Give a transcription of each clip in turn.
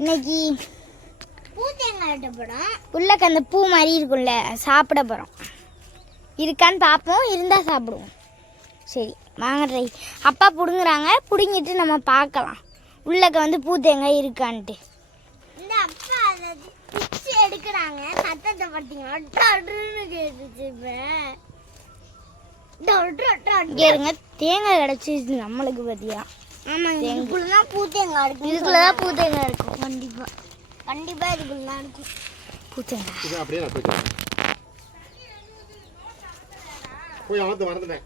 இன்னைக்கு உள்ளக்க அந்த பூ மாதிரி இருக்கும்ல சாப்பிட போகிறோம். இருக்கான்னு பார்ப்போம், இருந்தால் சாப்பிடுவோம். சரி வாங்க ட்ரை. அப்பா பிடுங்குறாங்க, பிடுங்கிட்டு நம்ம பார்க்கலாம் உள்ளக்க வந்து பூ தேங்காய் இருக்கான்ட்டு. இந்த அப்பா அதை பிச்சு எடுக்கிறாங்க. சத்தத்தை பார்த்தீங்கன்னா கேளுங்க. தேங்காய் கிடச்சிச்சு நம்மளுக்கு பார்த்தியா? ஆமாம், இதுக்குள்ளதான் பூ தேங்காய் இருக்கும். இதுக்குள்ளதான் பூ தேங்காய் இருக்கும். கண்டிப்பாக கண்டிப்பாக இதுக்குள்ளதான் இருக்கும் பூ தேங்காய். அப்படியே நான் போய் அவத்து மறந்துட்டேன்.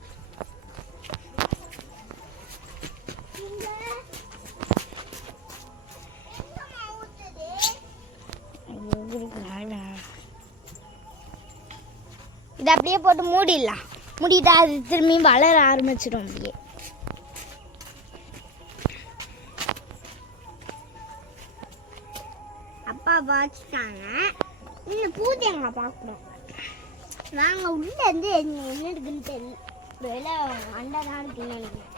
இதை அப்படியே போட்டு மூடிடலாம். மூடிட்டா அது திரும்பி வளர ஆரம்பிச்சிடும். அப்படியே அப்பா பார்த்துட்டாங்க. இன்னும் பூ தேங்காய் பார்க்குறோம். நாங்கள் உள்ள இருந்து என்ன இருக்குன்னு தெரியல. மண்டை தான் இருக்குன்னு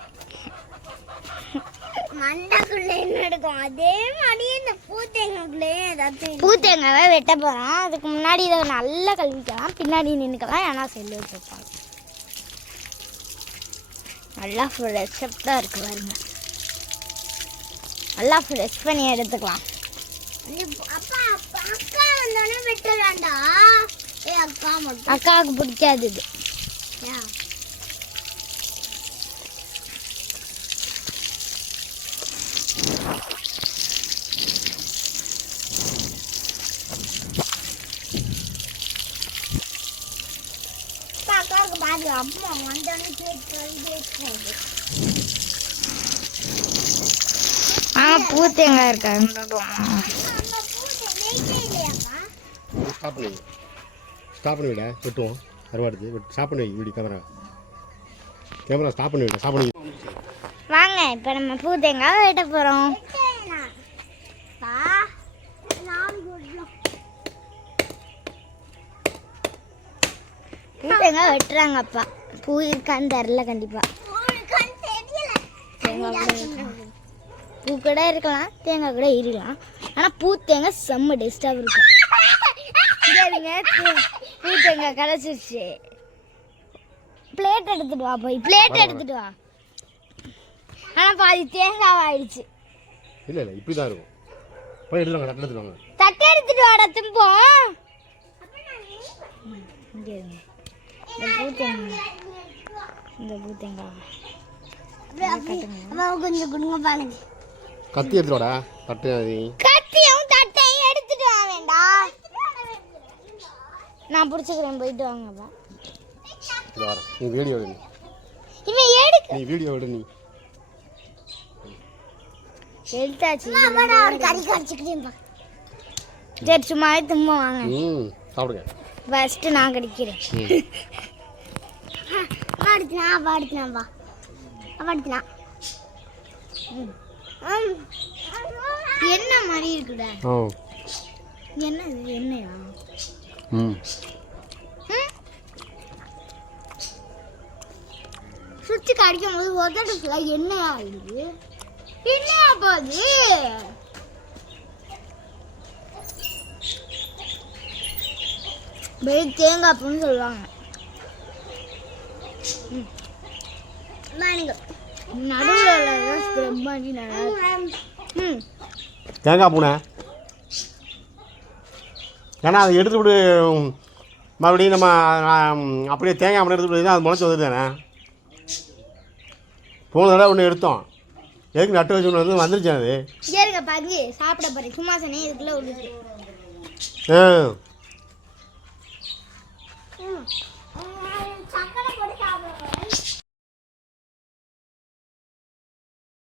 மண்டைக்குள்ள என்ன இருக்கும் அதே மாதிரி இந்த பூத்தேங்காய்க்குள்ளே ஏதாச்சும். பூத்தேங்காவை வெட்ட போகிறோம். அதுக்கு முன்னாடி இதை நல்லா கழுவிக்கலாம், பின்னாடி நின்றுக்கலாம். ஏன்னா செல்லு வச்சுருப்பாங்க. நல்லா ஃப்ரெஷ்ஷாக இருக்கு பாருங்க. நல்லா ஃப்ரெஷ் பண்ணி எடுத்துக்கலாம். அப்பா அக்கா வந்தோடனே வெட்டுறாண்டா. அக்கா மட்டும் அக்காவுக்கு பிடிக்காது இது. அக்காவுக்கு பாரு அம்மா வந்தோடனே பூ தேங்காய் இருக்காங்க. ஸ்டாப் பண்ணி விட வெட்டுவோம். அறுவாடுது ஸ்டாப் பண்ணி வை. வீடியோ கேமரா ஸ்டாப் பண்ணி விட. ஸ்டாப் பண்ணி வாங்க. இப்போ நம்ம பூ தேங்காய் வெட்ட போகிறோம். பூ தேங்காய் வெட்டுறாங்க அப்பா. பூ இருக்கான்னு தெரில. கண்டிப்பாக பூ கூட இருக்கலாம், தேங்காய் கூட இருக்கலாம். ஆனால் பூ தேங்காய் செம்ம டேஸ்ட்டாக இருக்கும். பூ தேங்காய் கிடச்சிருச்சு. பிளேட் எடுத்துட்டு வா. போய் பிளேட் எடுத்துட்டு வா. ஆனால் பாதி தேங்காய் ஆயிடுச்சு. இல்லை இல்லை இப்படி தான் இருக்கும். போய் எடுத்துவாங்க. தட்டை எடுத்துவாங்க. தட்டை எடுத்துட்டு வாடா தும்போம். இந்த பூ தேங்காய் இந்த பூ தேங்காய் கொஞ்சம் குடுங்க பாருங்க. கத்தி எடுத்துவாடா. கத்தியும் தட்டையும் எடுத்துட்டு வா. வேண்டாம், நான் பிடிச்சிக்கிறேன். போயிட்டு வாங்கப்பா. நீ வீடியோ எடு. இவன் எடுக்க. நீ வீடியோ எடு. நீ எடுத்தாச்சு. கறி கடிச்சுக்கிறேன்ப்பா. சரி சும்மாவே தும்ப வாங்க. சாப்பிடுங்க. ஃபஸ்ட்டு நான் கடிக்கிறேன். பாடுத்தினா என்ன மாதிரி இருக்குடா? என்ன இது? என்னையா? சுற்றி கடிக்கும் போது உதடுல எண்ணெயா ஆயிடுது. என்னையா போகுது? தேங்காய் பூன்னு சொல்லுவாங்க. நடுவில் ஸ்ப்ரெட் பண்ணி தேங்காய் பூனை. ஏன்னா அதை எடுத்துவிட்டு மறுபடியும் நம்ம அப்படியே தேங்காய் பூனை எடுத்துவிட்டு தான் அது முளைச்சி வந்துட்டு தானே. போன தடவை ஒன்று எடுத்தோம். எதுக்கு நட்டு வச்சு ஒன்று வந்துருச்சு. அது சரிங்க பாதி சாப்பிட போகிறேன். சும்மா சொன்னேன் இதுக்குள்ளே விடுச்சு.